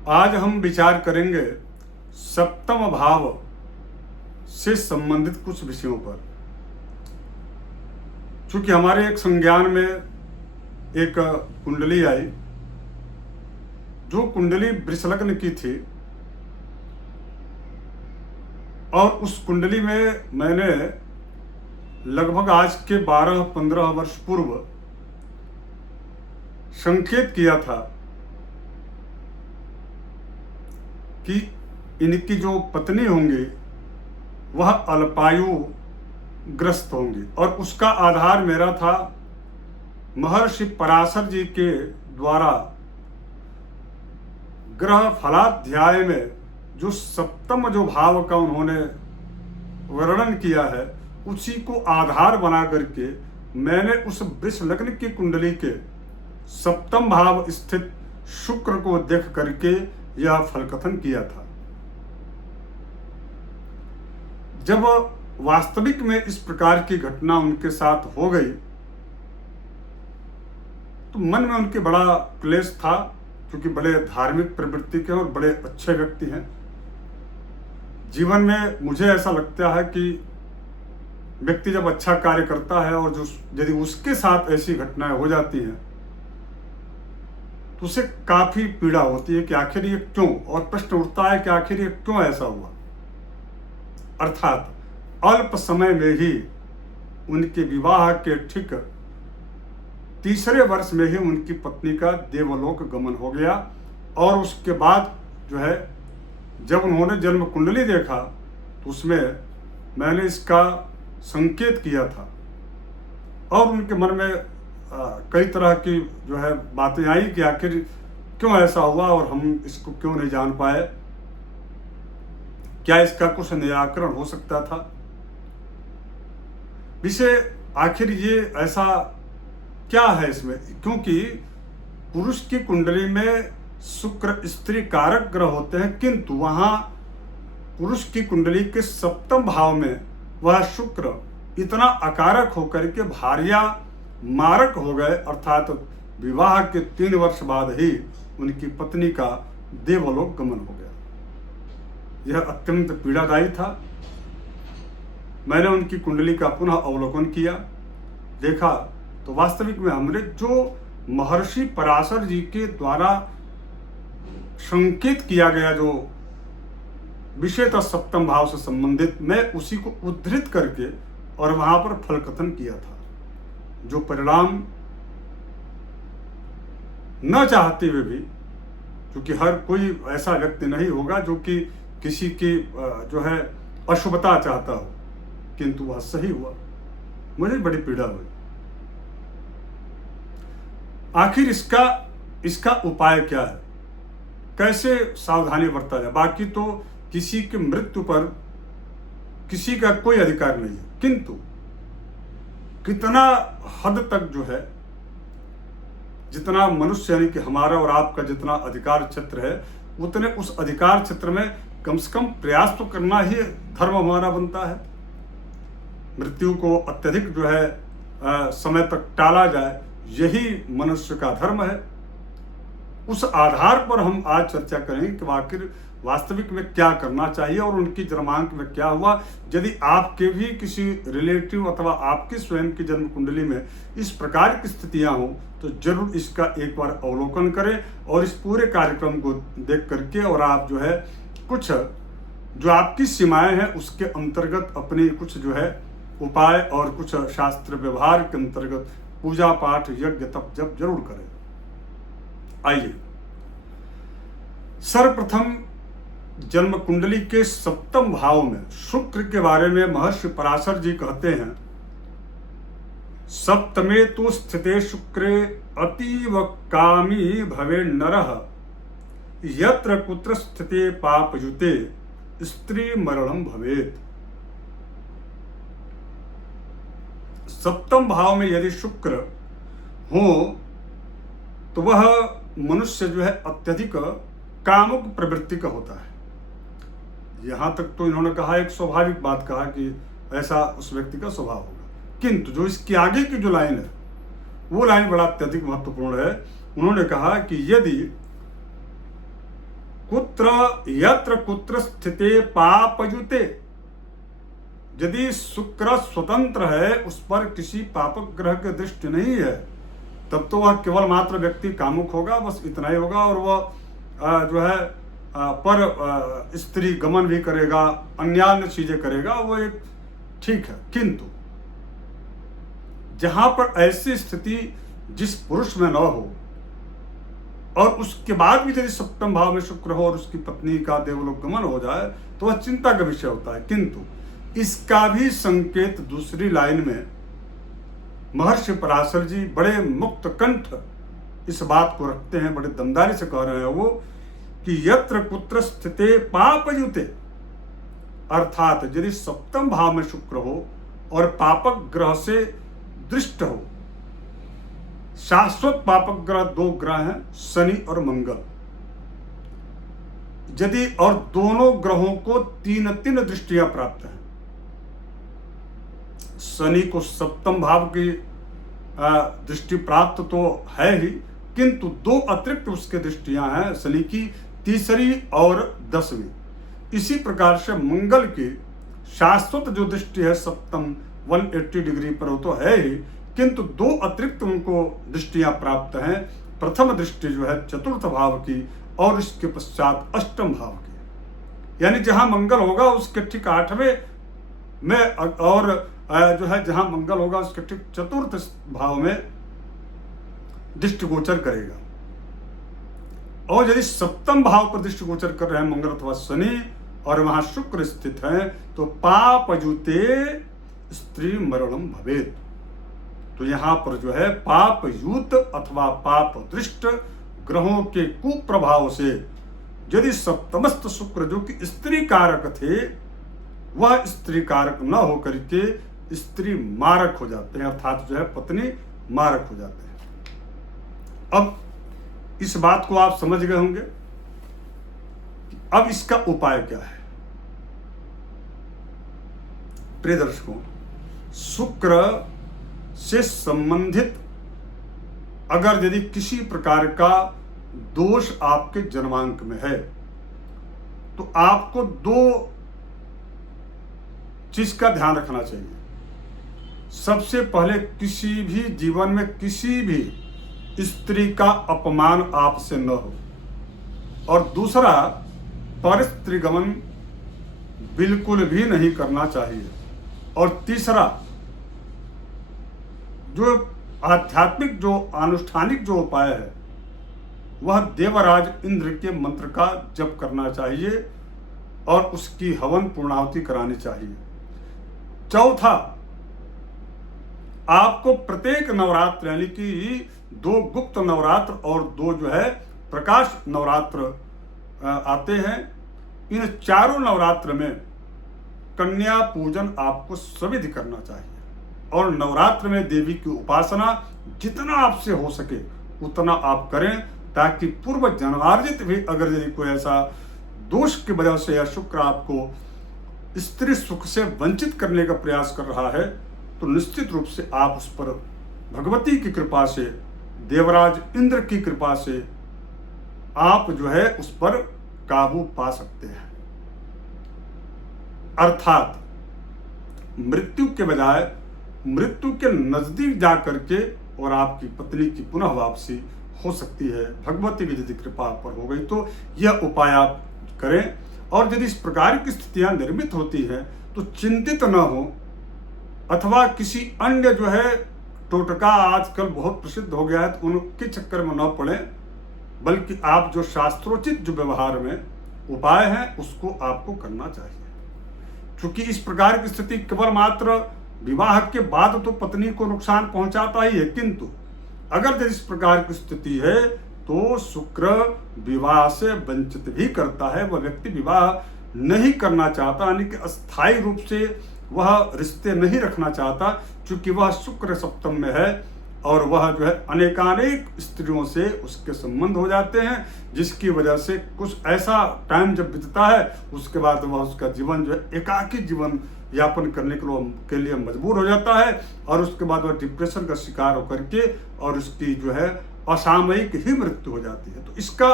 आज हम विचार करेंगे सप्तम भाव से संबंधित कुछ विषयों पर। चूंकि हमारे एक संज्ञान में एक कुंडली आई, जो कुंडली वृष लग्न की थी, और उस कुंडली में मैंने लगभग आज के 12-15 वर्ष पूर्व संकेत किया था कि इनकी जो पत्नी होंगी वह अल्पायु ग्रस्त होंगी, और उसका आधार मेरा था महर्षि पराशर जी के द्वारा ग्रह फलाध्याय में जो सप्तम जो भाव का उन्होंने वर्णन किया है, उसी को आधार बना करके मैंने उस वृष लग्न की कुंडली के सप्तम भाव स्थित शुक्र को देख करके यह फलकथन किया था। जब वास्तविक में इस प्रकार की घटना उनके साथ हो गई तो मन में उनके बड़ा क्लेश था, क्योंकि बड़े धार्मिक प्रवृत्ति के और बड़े अच्छे व्यक्ति हैं। जीवन में मुझे ऐसा लगता है कि व्यक्ति जब अच्छा कार्य करता है और जो यदि उसके साथ ऐसी घटनाएं हो जाती हैं तो उसे काफी पीड़ा होती है कि आखिर ये क्यों, और प्रश्न उठता है कि आखिर ये क्यों ऐसा हुआ। अर्थात अल्प समय में ही उनके विवाह के ठीक तीसरे वर्ष में ही उनकी पत्नी का देवलोक गमन हो गया, और उसके बाद जो है जब उन्होंने जन्म कुंडली देखा तो उसमें मैंने इसका संकेत किया था, और उनके मन में कई तरह की जो है बातें आई कि आखिर क्यों ऐसा हुआ और हम इसको क्यों नहीं जान पाए, क्या इसका कुछ निराकरण हो सकता था। विषय आखिर ये ऐसा क्या है इसमें, क्योंकि पुरुष की कुंडली में शुक्र स्त्री कारक ग्रह होते हैं, किंतु वहां पुरुष की कुंडली के सप्तम भाव में वह शुक्र इतना अकारक होकर के भार्या मारक हो गए, अर्थात विवाह के 3 वर्ष बाद ही उनकी पत्नी का देवलोक गमन हो गया। यह अत्यंत पीड़ादायी था। मैंने उनकी कुंडली का पुनः अवलोकन किया, देखा तो वास्तविक में हमने जो महर्षि पराशर जी के द्वारा संकेत किया गया जो विषय था सप्तम भाव से संबंधित, मैं उसी को उद्धृत करके और वहां पर फलकथन किया था, जो परिणाम न चाहते हुए भी, क्योंकि हर कोई ऐसा व्यक्ति नहीं होगा जो कि किसी की जो है अशुभता चाहता हो, किंतु वह सही हुआ। मुझे बड़ी पीड़ा हुई। आखिर इसका उपाय क्या है, कैसे सावधानी बरता जाए। बाकी तो किसी की मृत्यु पर किसी का कोई अधिकार नहीं है, किंतु कितना हद तक जो है, जितना मनुष्य यानी कि हमारा और आपका जितना अधिकार क्षेत्र है, उतने उस अधिकार क्षेत्र में कम से कम प्रयास तो करना ही धर्म हमारा बनता है। मृत्यु को अत्यधिक जो है समय तक टाला जाए, यही मनुष्य का धर्म है। उस आधार पर हम आज चर्चा करेंगे कि आखिर वास्तविक में क्या करना चाहिए और उनकी जन्मांक में क्या हुआ। यदि आपके भी किसी रिलेटिव अथवा आपकी स्वयं की जन्म कुंडली में इस प्रकार की स्थितियां हो तो जरूर इसका एक बार अवलोकन करें, और इस पूरे कार्यक्रम को देख करके और आप जो है कुछ जो आपकी सीमाएं हैं उसके अंतर्गत अपनी कुछ जो है उपाय और कुछ शास्त्र व्यवहार के अंतर्गत पूजा पाठ यज्ञ तप जप जरूर करें। आइए सर्वप्रथम जन्म कुंडली के सप्तम भाव में शुक्र के बारे में महर्षि पराशर जी कहते हैं, सप्तमे तु स्थिते शुक्रे अतीव कामी भवे नरः यत्र कुत्र स्थिते पापयुते स्त्री मरणम भवेत्। सप्तम भाव में यदि शुक्र हो तो वह मनुष्य जो है अत्यधिक कामुक प्रवृत्ति का होता है। यहां तक तो इन्होंने कहा, एक स्वाभाविक बात कहा कि ऐसा उस व्यक्ति का स्वभाव होगा, किंतु जो इसकी आगे की जो लाइन है वो लाइन बड़ा अत्यधिक महत्वपूर्ण है। उन्होंने कहा कि यदि कुत्र यत्र कुत्र स्थिते पापयुते, यदि शुक्र स्वतंत्र है, उस पर किसी पापक ग्रह की दृष्टि नहीं है, तब तो वह केवल मात्र व्यक्ति कामुक होगा, बस इतना ही होगा। और वह जो है पर स्त्री गमन भी करेगा, अन्य चीजें करेगा, वो एक ठीक है। किंतु जहां पर ऐसी स्थिति जिस पुरुष में न हो और उसके बाद भी यदि सप्तम भाव में शुक्र हो और उसकी पत्नी का देवलोक गमन हो जाए तो वह चिंता का विषय होता है। किंतु इसका भी संकेत दूसरी लाइन में महर्षि पराशर जी बड़े मुक्त कंठ इस बात को रखते हैं, बड़े दमदारी से कह रहे हैं वो कि यत्र कुत्र स्थिते पापयुते, अर्थात यदि सप्तम भाव में शुक्र हो और पापक ग्रह से दृष्ट हो, शाश्वत पापक ग्रह दो ग्रह हैं, शनि और मंगल, यदि और दोनों ग्रहों को तीन तीन दृष्टियां प्राप्त हैं। शनि को सप्तम भाव की दृष्टि प्राप्त तो है ही, किंतु दो अतिरिक्त उसके दृष्टियां हैं, शनि की तीसरी और 10वीं। इसी प्रकार से मंगल की शाश्वत जो दृष्टि है सप्तम 180 डिग्री पर, वो तो है ही, किंतु दो अतिरिक्त उनको दृष्टियां प्राप्त हैं। प्रथम दृष्टि जो है चतुर्थ भाव की और इसके पश्चात अष्टम भाव की, यानी जहां मंगल होगा उसके ठीक 8वें में, और जो है जहां मंगल होगा उसके ठीक चतुर्थ भाव में दृष्टिगोचर करेगा। और यदि सप्तम भाव पर दृष्टिगोचर कर रहे हैं मंगल अथवा शनि और वहां शुक्र स्थित है तो पापयुते स्त्री मरणम भवेत। तो यहां पर जो है पापयुत अथवा पाप दृष्ट ग्रहों के कुप्रभाव से यदि सप्तमस्थ शुक्र जो कि स्त्री कारक थे वह स्त्री कारक न होकर के स्त्री मारक हो जाते हैं, अर्थात जो है पत्नी मारक हो जाते हैं। अब इस बात को आप समझ गए होंगे। अब इसका उपाय क्या है? प्रिय दर्शकों, शुक्र से संबंधित अगर यदि किसी प्रकार का दोष आपके जन्मांक में है तो आपको दो चीज का ध्यान रखना चाहिए। सबसे पहले किसी भी जीवन में किसी भी स्त्री का अपमान आपसे न हो, और दूसरा परस्त्री गमन बिल्कुल भी नहीं करना चाहिए, और तीसरा जो आध्यात्मिक जो अनुष्ठानिक जो उपाय है वह देवराज इंद्र के मंत्र का जप करना चाहिए और उसकी हवन पूर्णाहुति करानी चाहिए। चौथा, आपको प्रत्येक नवरात्र यानी कि 2 गुप्त नवरात्र और 2 जो है प्रकाश नवरात्र आते हैं, इन चारों नवरात्र में कन्या पूजन आपको सविधि करना चाहिए, और नवरात्र में देवी की उपासना जितना आपसे हो सके उतना आप करें, ताकि पूर्व जन्मार्जित भी अगर यदि कोई ऐसा दोष की वजह से या शुक्र आपको स्त्री सुख से वंचित करने का प्रयास कर रहा है तो निश्चित रूप से आप उस पर भगवती की कृपा से, देवराज इंद्र की कृपा से आप जो है उस पर काबू पा सकते हैं। अर्थात मृत्यु के बजाय मृत्यु के नजदीक जाकर के और आपकी पत्नी की पुनः वापसी हो सकती है। भगवती की यदि कृपा पर हो गई तो यह उपाय आप करें, और यदि इस प्रकार की स्थितियां निर्मित होती हैं तो चिंतित न हो, अथवा किसी अन्य जो है टोटका आजकल बहुत प्रसिद्ध हो गया है तो उनके चक्कर में न पड़े, बल्कि आप जो शास्त्रोचित जो व्यवहार में उपाय हैं उसको आपको करना चाहिए। क्योंकि इस प्रकार की स्थिति केवल मात्र विवाह के बाद तो पत्नी को नुकसान पहुंचाता ही है, किंतु अगर इस प्रकार की स्थिति है तो शुक्र विवाह से वंचित भी करता है। वह व्यक्ति विवाह नहीं करना चाहता, यानी कि अस्थायी रूप से वह रिश्ते नहीं रखना चाहता, क्योंकि वह शुक्र सप्तम में है और वह जो है अनेकानेक स्त्रियों से उसके संबंध हो जाते हैं, जिसकी वजह से कुछ ऐसा टाइम जब बीतता है उसके बाद वह उसका जीवन जो है एकाकी जीवन यापन करने के लिए मजबूर हो जाता है, और उसके बाद वह डिप्रेशन का शिकार होकर के और उसकी जो है असामयिक ही मृत्यु हो जाती है। तो इसका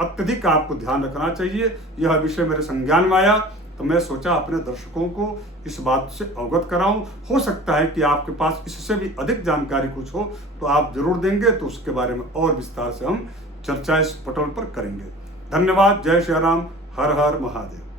अत्यधिक आपको ध्यान रखना चाहिए। यह विषय मेरे संज्ञान में आया तो मैं सोचा अपने दर्शकों को इस बात से अवगत कराऊं। हो सकता है कि आपके पास इससे भी अधिक जानकारी कुछ हो तो आप जरूर देंगे, तो उसके बारे में और विस्तार से हम चर्चा इस पटल पर करेंगे। धन्यवाद। जय श्री राम। हर हर महादेव।